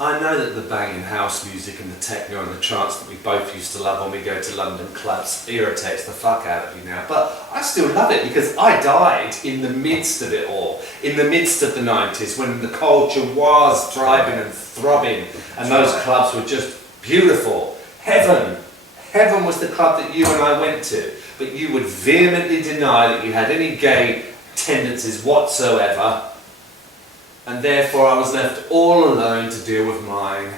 I know that the banging house music and the techno and the trance that we both used to love when we go to London clubs irritates the fuck out of you now, but I still love it because I died in the midst of it all, in the midst of the 90s when the culture was thriving and throbbing and those clubs were just beautiful. Heaven was the club that you and I went to, but you would vehemently deny that you had any gay tendencies whatsoever. And therefore I was left all alone to deal with mine,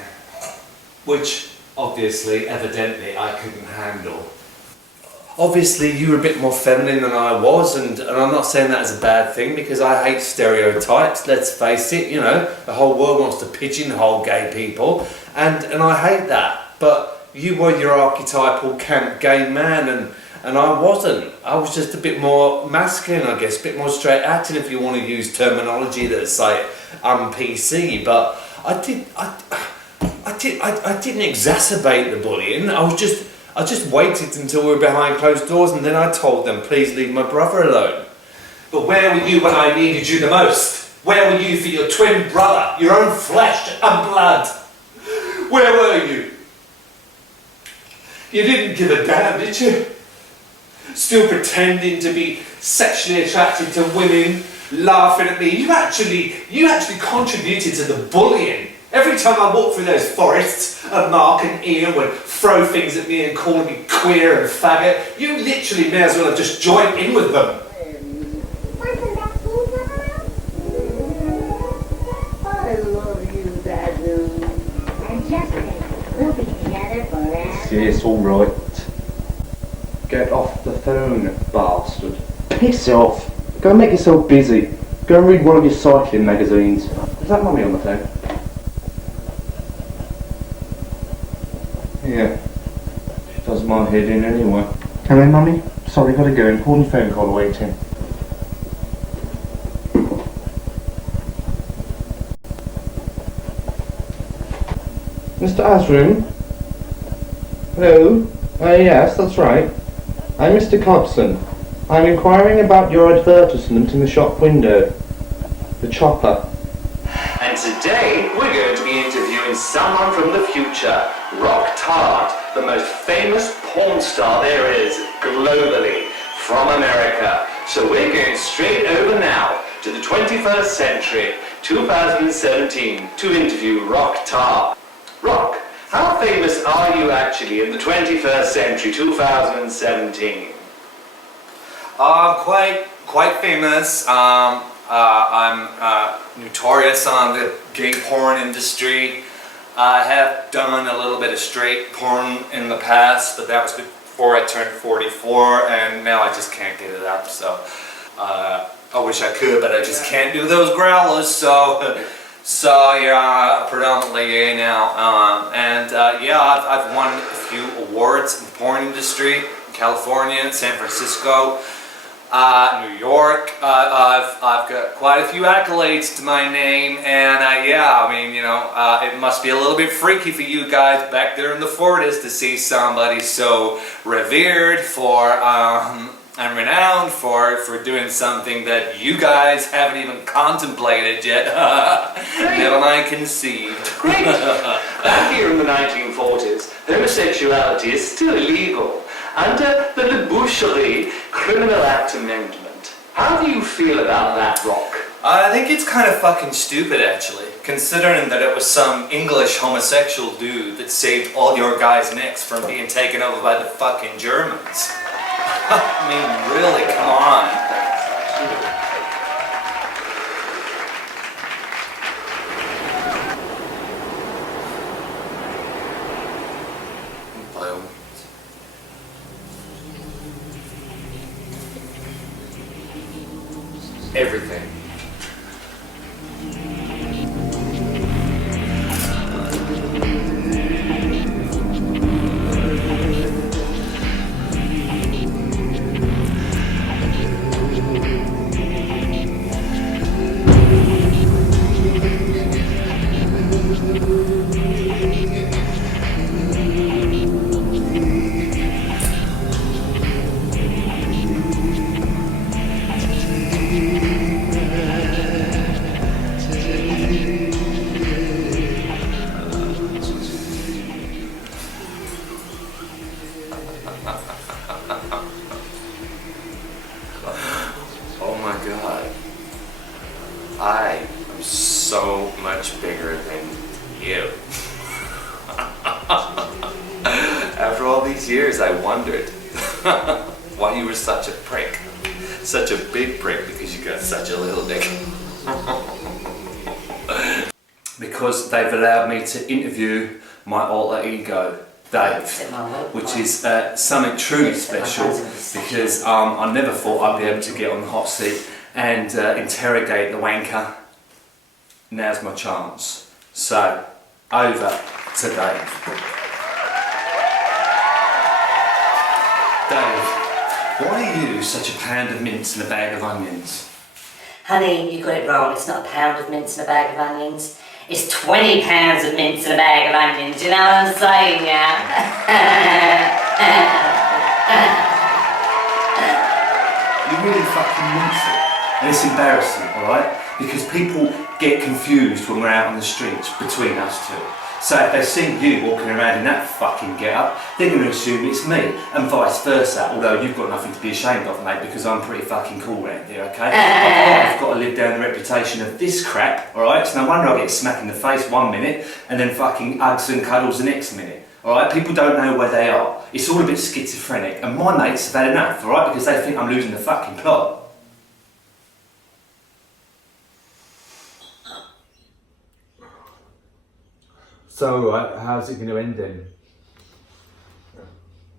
which obviously, evidently, I couldn't handle. Obviously you were a bit more feminine than I was, and I'm not saying that as a bad thing because I hate stereotypes, let's face it, you know, the whole world wants to pigeonhole gay people, and I hate that, but you were your archetypal camp gay man, and I wasn't. I was just a bit more masculine, I guess, a bit more straight acting if you want to use terminology that's like PC. But I didn't exacerbate the bullying. I just waited until we were behind closed doors, and then I told them, please leave my brother alone. But where were you when I needed you the most? Where were you for your twin brother, your own flesh and blood? Where were you? You didn't give a damn, did you? Still pretending to be sexually attracted to women, laughing at me. You actually contributed to the bullying. Every time I walked through those forests, Mark and Ian would throw things at me and call me queer and faggot. You literally may as well have just joined in with them. I love you, Dadu. And just we'll be together forever. Yes, all right. Get off the phone, bastard. Piss off. Go and make yourself busy. Go and read one of your cycling magazines. Is that Mummy on the phone? Yeah. She does my head in anyway. Hello, Mummy. Sorry, gotta go. Important phone call waiting. Mr. Asroom? Hello? Yes, that's right. I'm Mr. Cobson. I'm inquiring about your advertisement in the shop window. The chopper. And today we're going to be interviewing someone from the future, Rock Tard, the most famous porn star there is globally, from America. So we're going straight over now to the 21st century, 2017, to interview Rock Tard. Rock, how famous are you actually in the 21st century, 2017? Quite famous. I'm notorious on the gay porn industry. I have done a little bit of straight porn in the past, but that was before I turned 44, and now I just can't get it up. So I wish I could, but I just can't do those growlers. So yeah, predominantly gay now, yeah, I've won a few awards in the porn industry, California, San Francisco, New York. I've got quite a few accolades to my name, and yeah, I mean, you know, it must be a little bit freaky for you guys back there in the 40s to see somebody so revered for and renowned for doing something that you guys haven't even contemplated yet, never mind conceived. Great! Back here in the 1940s, homosexuality is still illegal under the Debauchery Criminal Act Amendment. How do you feel about that, Rock? I think it's kind of fucking stupid, actually, considering that it was some English homosexual dude that saved all your guys' necks from being taken over by the fucking Germans. I mean, really, come on. Everything. Oh my god. I am so much bigger than you. After all these years, I wondered why you were such a prick. Such a big prick because you got such a little dick. Because they've allowed me to interview my alter ego, Dave, which is something truly special because I never thought I'd be able to get on the hot seat and interrogate the wanker. Now's my chance. So, over to Dave. Dave, why are you such a pound of mince and a bag of onions? Honey, you got it wrong. It's not a pound of mince and a bag of onions. It's 20 pounds of mince and a bag of onions. You know what I'm saying, yeah? You really fucking mince it. And it's embarrassing, alright? Because people get confused when we're out on the streets between us two. So if they see you walking around in that fucking get-up, they're going to assume it's me, and vice versa, although you've got nothing to be ashamed of, mate, because I'm pretty fucking cool around here, okay? I've got to live down the reputation of this crap, alright? It's no wonder I get smacked in the face one minute, and then fucking hugs and cuddles the next minute, alright? People don't know where they are. It's all a bit schizophrenic, and my mates have had enough, alright? Because they think I'm losing the fucking plot. So, right, how's it going to end then?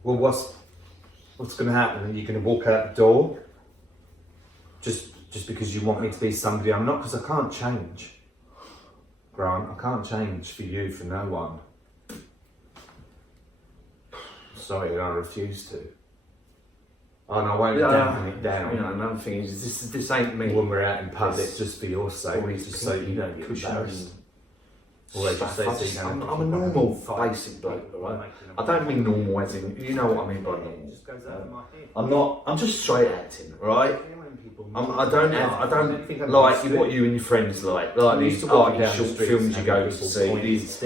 Well, what's going to happen? Are you going to walk out the door? Just because you want me to be somebody I'm not? Because I can't change. Grant, I can't change for you, for no one. Sorry, I refuse to. And I won't dampen it down. You know, another thing is, this ain't me. When we're out in public, It's just for your sake, just so you don't get embarrassed. I'm a normal, basic bloke, alright? I don't mean normal as in, you know what I mean by normal. I'm just straight acting, alright? I don't like what you and your friends like these art short films you go to see, these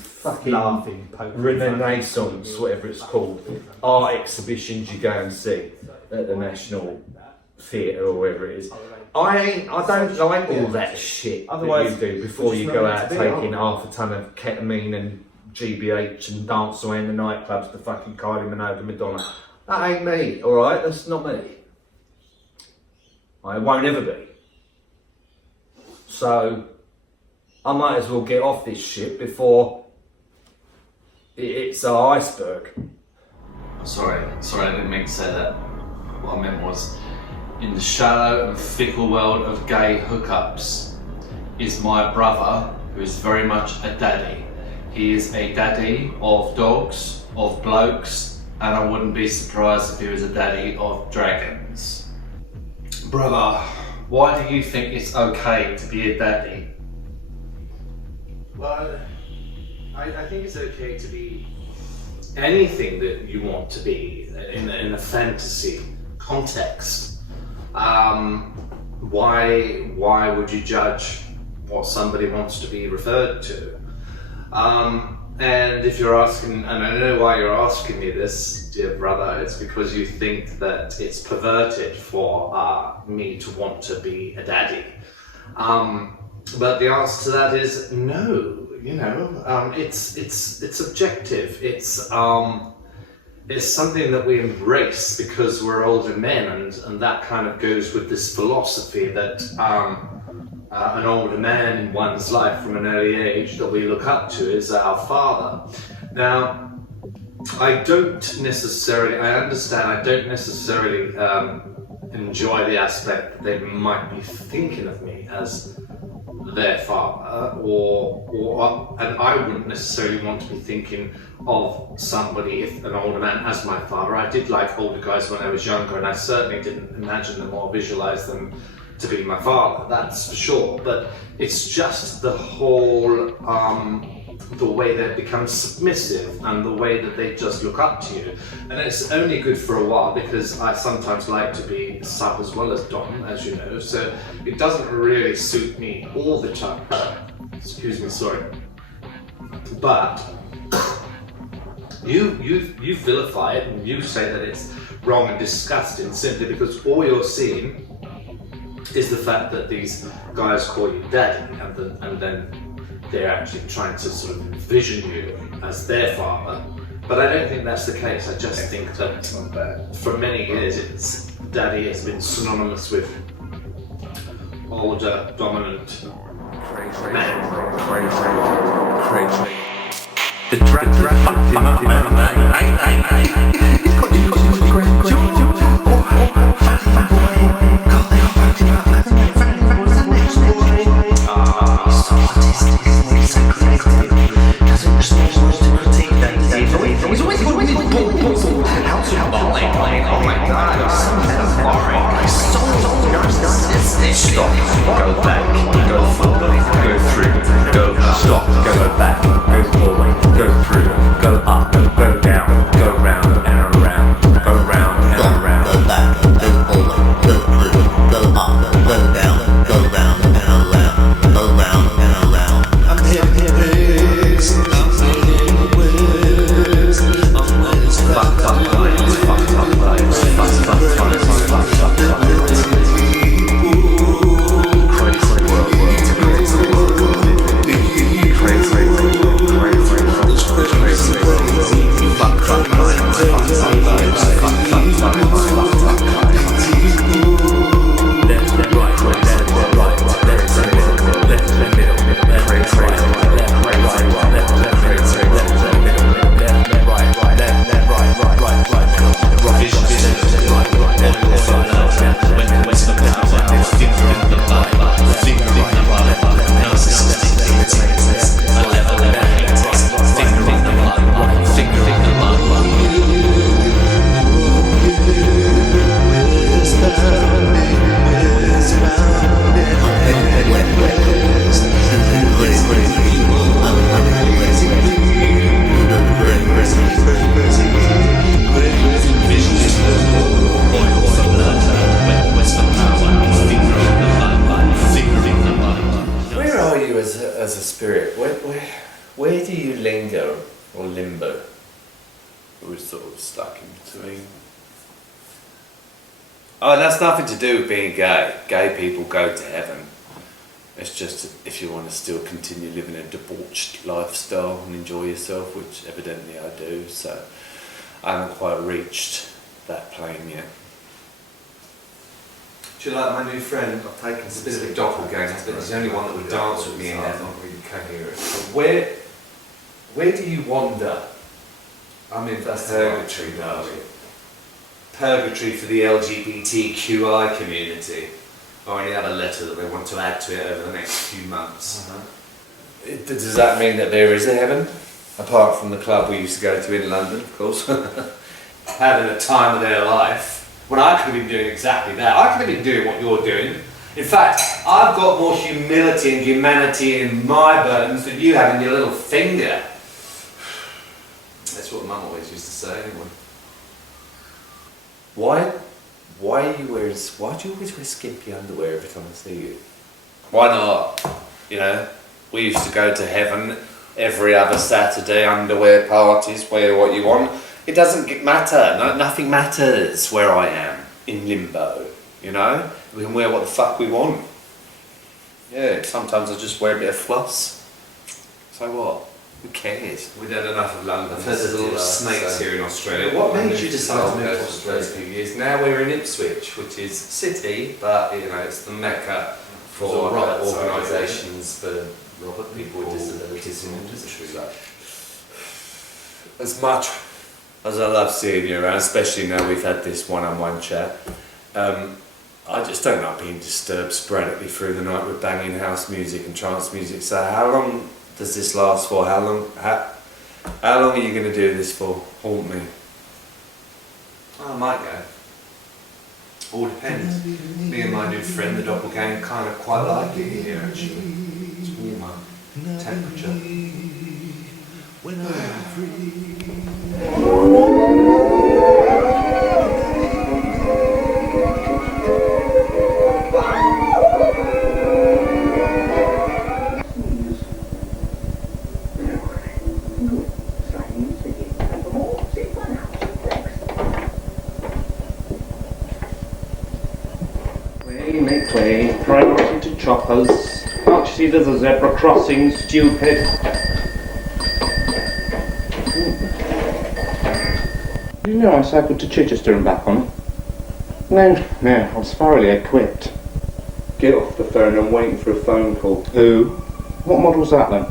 fucking Renaissance, whatever it's called, art exhibitions you go and see at the National Theatre or wherever it is. I don't like all that shit that you do before you go out taking half a ton of ketamine and GBH and dance around the nightclubs to fucking Kylie Minogue and Madonna. That ain't me, alright? That's not me. It won't ever be. So, I might as well get off this shit before it's an iceberg. Sorry, I didn't mean to say that. What I meant was, in the shallow and fickle world of gay hookups is my brother, who is very much a daddy. He is a daddy of dogs, of blokes, and I wouldn't be surprised if he was a daddy of dragons. Brother, why do you think it's okay to be a daddy? Well, I think it's okay to be anything that you want to be in a fantasy context. Why would you judge what somebody wants to be referred to? And if you're asking, and I know why you're asking me this, dear brother, it's because you think that it's perverted for me to want to be a daddy. But the answer to that is no. You know, it's objective. It's something that we embrace because we're older men, and that kind of goes with this philosophy that an older man in one's life from an early age that we look up to is our father. Now, I understand, I don't necessarily enjoy the aspect that they might be thinking of me as their father, and I wouldn't necessarily want to be thinking of somebody, if an older man, as my father. I did like older guys when I was younger, and I certainly didn't imagine them or visualize them to be my father, that's for sure. But it's just the whole, the way they've become submissive and the way that they just look up to you. And it's only good for a while, because I sometimes like to be sub as well as dom, as you know, so it doesn't really suit me all the time. Excuse me, sorry. But you vilify it and you say that it's wrong and disgusting simply because all you're seeing is the fact that these guys call you daddy, and then they're actually trying to sort of envision you as their father. But I don't think that's the case. I just think that for many years, daddy has been synonymous with older, dominant man. Stop, go back, go forward, go through, go stop, go back, go forward, go through, go up, go down, go round and around, go round and around. Go back, go forward, go through, go up, go down, go round and around, go round and around. I'm here, Fucked up lines, fucked up lines, fucked up lines, fucked up lines. Crazy world, crazy world, crazy fucked up lines, fucked up lines, fucked up lines, fucked up lines. Left, right, left, right, left, middle, left, middle, left, right, left, right, left, Where are you as a spirit? Where do you linger or limbo? We're sort of stuck in between. Oh, that's nothing to do with being gay. Gay people go to heaven. It's just if you want to still continue living a debauched lifestyle and enjoy yourself, which evidently I do, so I haven't quite reached that plane yet. Do you like my new friend? I've taken a bit of a doppelganger, but he's the only one that would dance with me in heaven. Where do you wander? I'm in purgatory, darling. Purgatory for the LGBTQI community, or any other letter that they want to add to it over the next few months. Does that mean that there is a heaven? Apart from the club we used to go to in London, of course. Having a time of their life. When I could have been doing exactly that. I could have been doing what you're doing. In fact, I've got more humility and humanity in my burdens than you have in your little finger. That's what Mum always used to say anyway. Why do you always wear skimpy underwear every time I see you? Why not? You know, we used to go to heaven every other Saturday, underwear parties, wear what you want. It doesn't matter. Nothing matters where I am in limbo. You know, we can wear what the fuck we want. Yeah, sometimes I just wear a bit of floss. So what? Who cares? We've had enough of London. There's little snakes here in Australia. What made you decide to move to Australia for a few years? Now we're in Ipswich, which is city, but you know it's the mecca for organisations for people with disabilities in industry. As much as I love seeing you around, especially now we've had this one-on-one chat, I just don't like being disturbed sporadically through the night with banging house music and trance music. So how long does this last for? How long are you going to do this for? Haunt me? Oh, I might go. All depends. Me and my new friend, the doppelganger, kind of quite like it here actually. It's warmer. Temperature. way. Priority to choppers. Can't you see there's a zebra crossing, stupid? You know I cycled to Chichester and back on it. No, I was thoroughly equipped. Get off the phone, I'm waiting for a phone call. Who? What model's that then?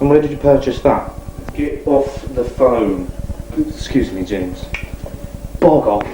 And where did you purchase that? Get off the phone. Excuse me, James. Bog off.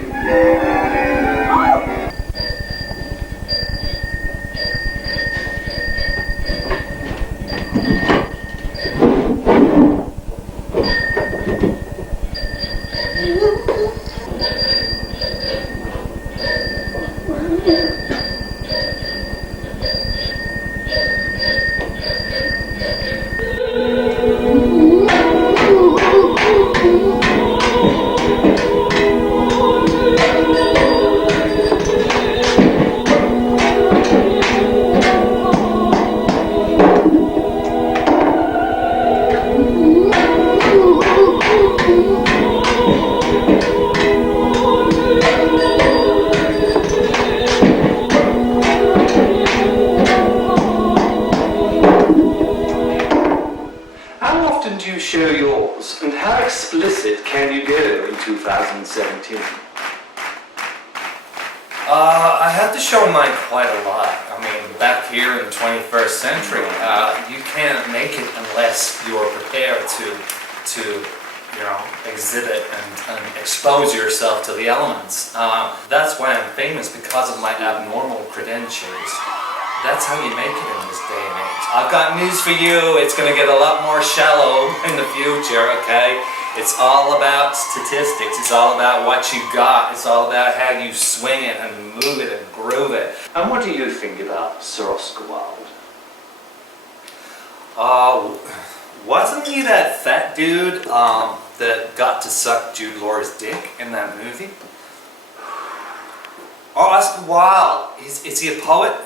Share yours, and how explicit can you go in 2017? I have to show mine quite a lot. I mean, back here in the 21st century, you can't make it unless you're prepared to exhibit and expose yourself to the elements. That's why I'm famous, because of my abnormal credentials. That's how you make it in this day and age. I've got news for you. It's going to get a lot more shallow in the future, okay? It's all about statistics. It's all about what you got. It's all about how you swing it and move it and groove it. And what do you think about Sir Oscar Wilde? Wasn't he that fat dude that got to suck Jude Law's dick in that movie? Oh, Oscar Wilde. Is he a poet?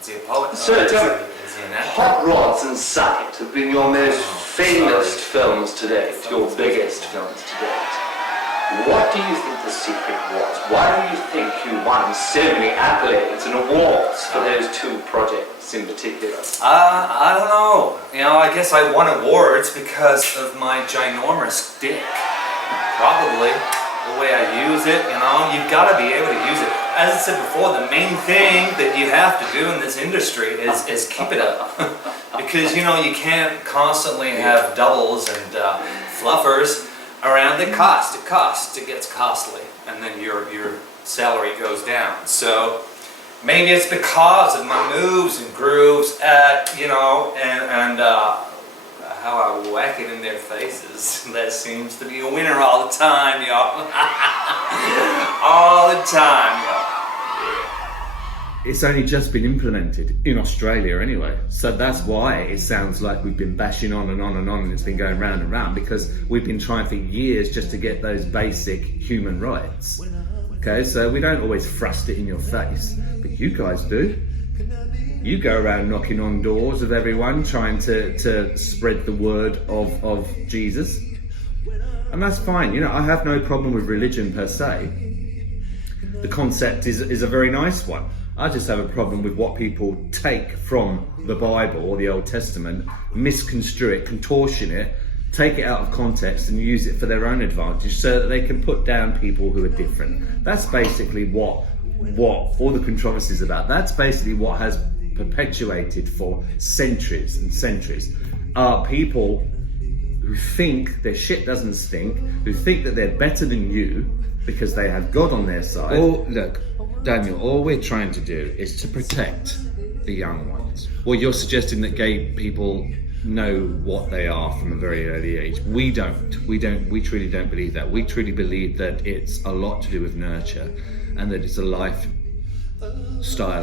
Is he a poet? Sir, is he an actor? Hot Rods and Suck It have been your most famous films to date, your biggest films to date. What do you think the secret was? Why do you think you won so many accolades and awards for those two projects in particular? I don't know. I guess I won awards because of my ginormous dick. Probably. The way I use it, you've got to be able to use it. As I said before, the main thing that you have to do in this industry is keep it up. Because, you can't constantly have doubles and fluffers around. It gets costly. And then your salary goes down. So maybe it's because of my moves and grooves and how I whack it in their faces. That seems to be a winner all the time, y'all. All the time, y'all. It's only just been implemented in Australia anyway, so that's why it sounds like we've been bashing on and on and on, and it's been going round and round, because we've been trying for years just to get those basic human rights. Okay, so we don't always thrust it in your face, but you guys do. You go around knocking on doors of everyone, trying to spread the word of Jesus. And that's fine, I have no problem with religion per se. The concept is a very nice one. I just have a problem with what people take from the Bible or the Old Testament, misconstrue it, contortion it, take it out of context and use it for their own advantage so that they can put down people who are different. That's basically what all the controversy is about. That's basically what has perpetuated for centuries and centuries. Are people who think their shit doesn't stink, who think that they're better than you because they have God on their side. Look, Daniel, all we're trying to do is to protect the young ones. Well, you're suggesting that gay people know what they are from a very early age. We truly don't believe that. We truly believe that it's a lot to do with nurture, and that it's a lifestyle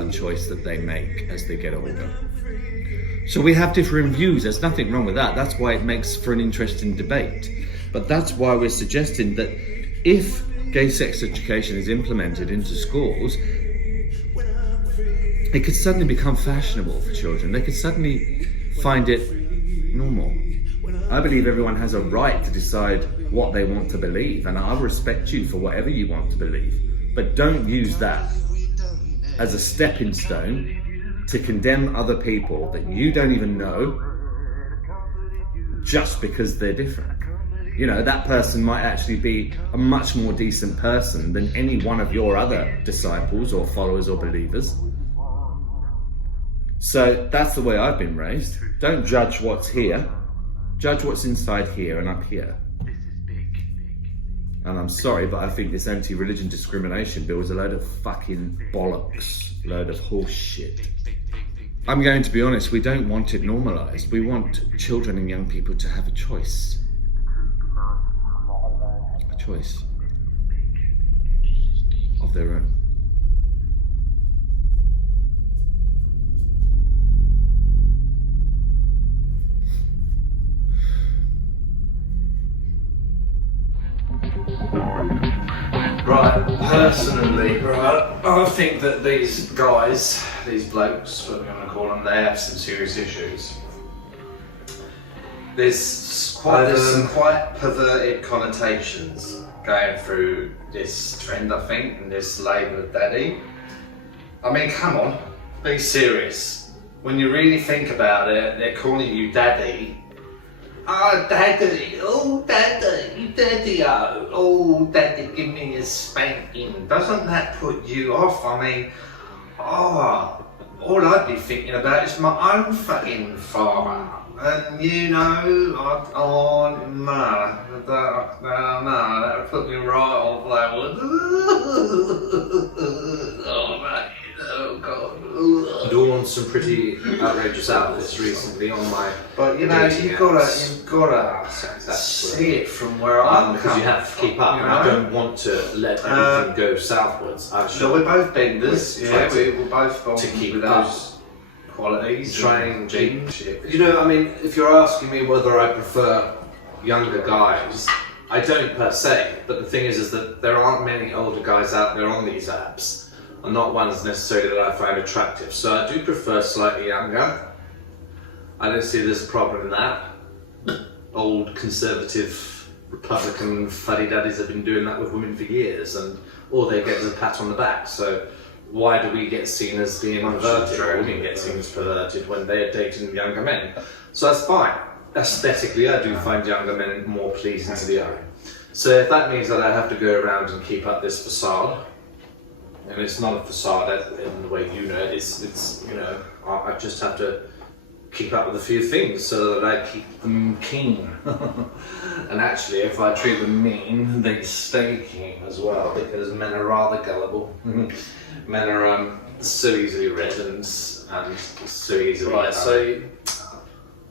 and choice that they make as they get older. So we have different views. There's nothing wrong with that. That's why it makes for an interesting debate. But that's why we're suggesting that if gay sex education is implemented into schools, it could suddenly become fashionable for children. They could suddenly find it normal. I believe everyone has a right to decide what they want to believe, and I'll respect you for whatever you want to believe. But don't use that as a stepping stone to condemn other people that you don't even know just because they're different. You know, that person might actually be a much more decent person than any one of your other disciples or followers or believers. So that's the way I've been raised. Don't judge what's here. Judge what's inside here and up here. And I'm sorry, but I think this anti-religion discrimination bill is a load of fucking bollocks. Load of horse shit. I'm going to be honest, we don't want it normalised. We want children and young people to have a choice. A choice of their own. Right, personally, right, I think that these guys, these blokes, what we're going to call them, they have some serious issues. There's some quite perverted connotations going through this trend, I think, and this label of daddy. I mean, come on, be serious. When you really think about it, they're calling you daddy. Oh, daddy, oh, daddy, give me a spanking. Doesn't that put you off? I mean, all I'd be thinking about is my own fucking father. And you know, no, that would put me right off that oh, mate. Oh God! I've worn some pretty outrageous outfits recently on my. But you know, you've gotta see it from where I'm because you have to keep up. You And know? I don't want to let everything go southwards. So we're both benders. Yeah, we're both born to keep with up. those qualities. Trying genes. You know, I mean, if you're asking me whether I prefer younger guys, I don't per se. But the thing is that there aren't many older guys out there on these apps. And not ones necessarily that I find attractive. So I do prefer slightly younger. I don't see there's a problem in that. Old conservative Republican fuddy-duddies have been doing that with women for years, and all they get is a pat on the back. So why do we get seen as being perverted, or women get seen as perverted when they're dating younger men? So that's fine. Aesthetically, I do find younger men more pleasing to the eye. So if that means that I have to go around and keep up this facade, and it's not a facade in the way you know it, it's you know, I just have to keep up with a few things so that I keep them keen. And actually, if I treat them mean, they stay keen as well, because men are rather gullible. Men are so easily read and so easily Right, so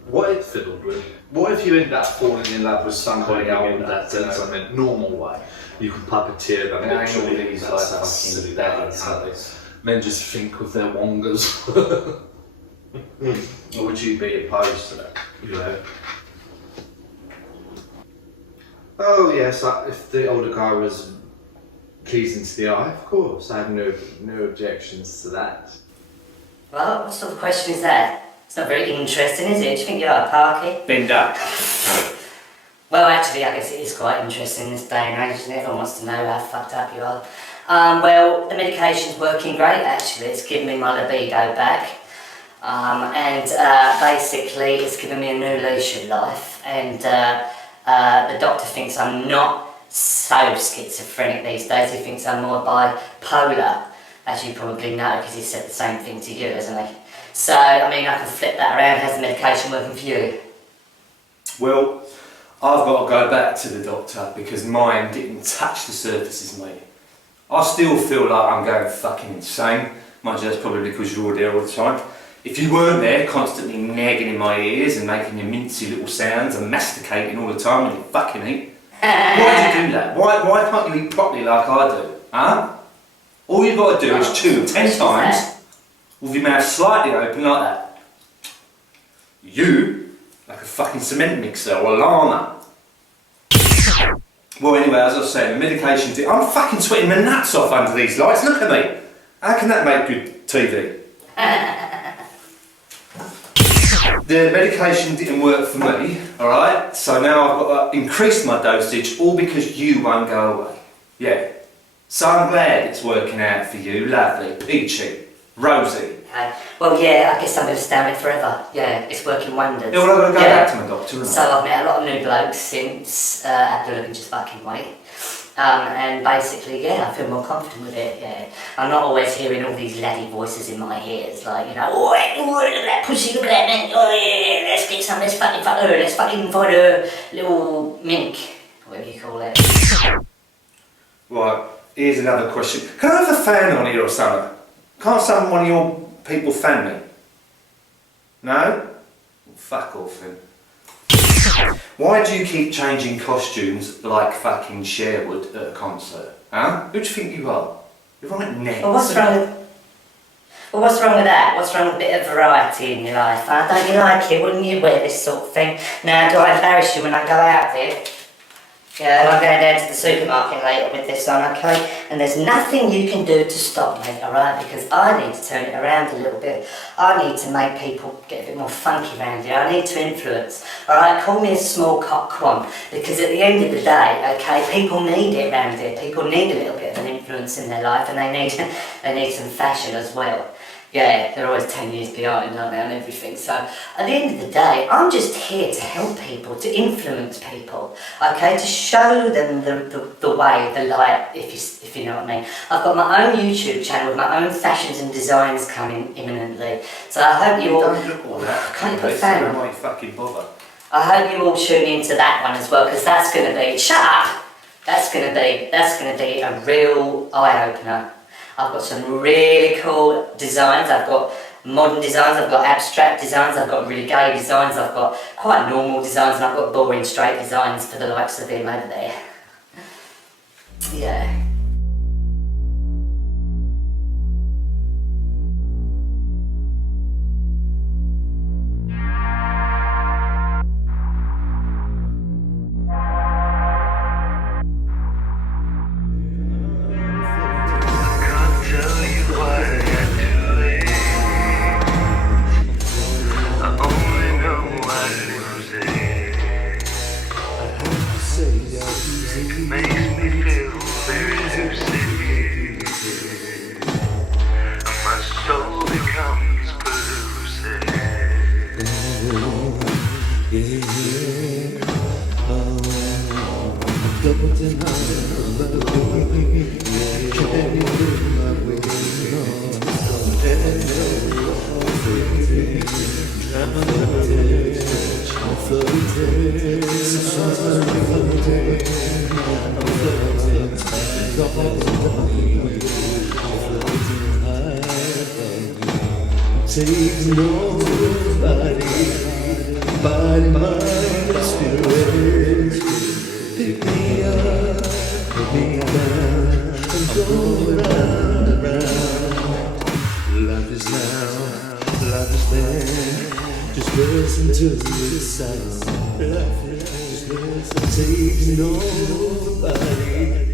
what if fiddled with? what if you end up falling in love with somebody older? That sense, I mean, normal way. You can puppeteer them. And Actually, actually, these that's like fucking silly bad, dads. Men just think with their wongers. Or would you be opposed to that? You know. Oh yes, if the older guy was pleasing to the eye, of course, I have no objections to that. Well, what sort of question is that? It's not very interesting, is it? Do you think you are, Parky? Bend up. Well, actually, I guess it is quite interesting in this day and age, and everyone wants to know how fucked up you are. Well, the medication's working great, actually. It's given me my libido back. Basically, it's given me a new leash of life. And the doctor thinks I'm not so schizophrenic these days. He thinks I'm more bipolar, as you probably know, because he said the same thing to you, hasn't he? So, I mean, I can flip that around. How's the medication working for you? Well, I've got to go back to the doctor because mine didn't touch the surfaces, mate. I still feel like I'm going fucking insane. Mind you, that's probably because you're there all the time. If you weren't there, constantly nagging in my ears and making your mincy little sounds and masticating all the time when you fucking eat, why do you do that? Why can't you eat properly like I do? Huh? All you've got to do is chew 10 times with your mouth slightly open like that. You, like a fucking cement mixer or a llama. Well, anyway, as I was saying, the medication I'm fucking sweating my nuts off under these lights. Look at me. How can that make good TV? The medication didn't work for me, alright? So now I've got to increase my dosage, all because you won't go away. Yeah. So I'm glad it's working out for you. Lovely. Peachy. Rosy. Okay. Well, yeah, I guess I'm going to stay on it forever. Yeah, it's working wonders. Yeah, well, I've got to go back to my doctor. So I've met a lot of new blokes since after looking just fucking weight. And basically, yeah, I feel more confident with it, yeah. I'm not always hearing all these laddie voices in my ears, like, you know, oh, look at that pussy, look at that man, oh yeah, let's get some, let's fucking fuck her, let's fucking find her little mink, whatever you call it. Right, here's another question. Can I have a fan on here or something? Can't one of your people fan me? No? Well, fuck off then. Why do you keep changing costumes like fucking Sherwood at a concert? Huh? Who do you think you are? You're right next. Well, what's wrong with that? What's wrong with a bit of variety in your life? Huh? Don't you like it? Wouldn't you wear this sort of thing? Now, do I embarrass you when I go out here? Yeah, I'm going down to the supermarket later with this on, okay? And there's nothing you can do to stop me, alright? Because I need to turn it around a little bit. I need to make people get a bit more funky around here. I need to influence, alright? Call me a small cock quant, because at the end of the day, okay, people need it around here. People need a little bit of an influence in their life, and they need some fashion as well. Yeah, they're always 10 years behind, aren't they, on everything. So, at the end of the day, I'm just here to help people, to influence people, okay, to show them the way, the light, if you know what I mean. I've got my own YouTube channel with my own fashions and designs coming imminently. So I hope you all... Don't look all that. Can't you put a fan on? I might fucking bother. I hope you all tune into that one as well, because that's going to be... Shut up! That's going to be a real eye-opener. I've got some really cool designs. I've got modern designs, I've got abstract designs, I've got really gay designs, I've got quite normal designs, and I've got boring straight designs for the likes of him over there. Yeah. Take nobody by my spirit. Pick me up, put me down, and go round and round. Life is now, life is then. Just listen to the sound. Just listen. Take nobody